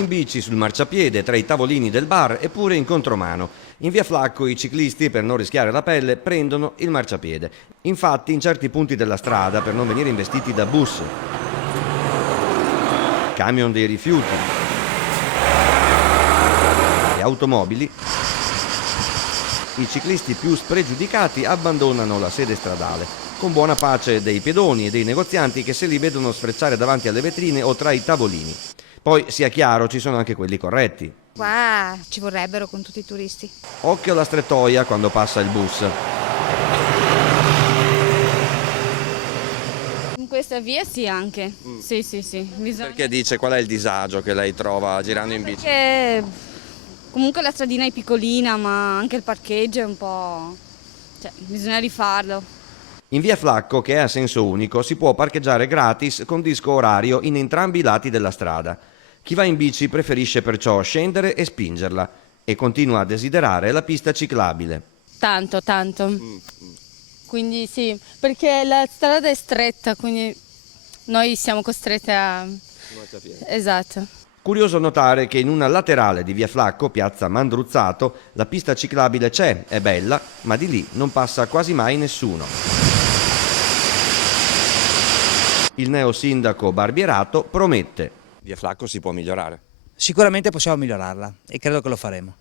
in bici sul marciapiede, tra i tavolini del bar e pure in contromano. In via Flacco i ciclisti, per non rischiare la pelle, prendono il marciapiede. Infatti, in certi punti della strada, per non venire investiti da bus, camion dei rifiuti e automobili, i ciclisti più spregiudicati abbandonano la sede stradale, con buona pace dei pedoni e dei negozianti che se li vedono sfrecciare davanti alle vetrine o tra i tavolini. Poi, sia chiaro, ci sono anche quelli corretti. Qua ci vorrebbero con tutti i turisti. Occhio alla strettoia quando passa il bus. In questa via sì anche, sì. Bisogna... Perché dice qual è il disagio che lei trova girando in bici? Perché comunque la stradina è piccolina, ma anche il parcheggio è un po'... cioè, bisogna rifarlo. In via Flacco, che è a senso unico, si può parcheggiare gratis con disco orario in entrambi i lati della strada. Chi va in bici preferisce perciò scendere e spingerla e continua a desiderare la pista ciclabile. Tanto. Quindi sì, perché la strada è stretta, quindi noi siamo costretti a... Esatto. Curioso notare che in una laterale di via Flacco, piazza Mandruzzato, la pista ciclabile c'è, è bella, ma di lì non passa quasi mai nessuno. Il neosindaco Barbierato promette. Via Flacco si può migliorare. Sicuramente possiamo migliorarla e credo che lo faremo.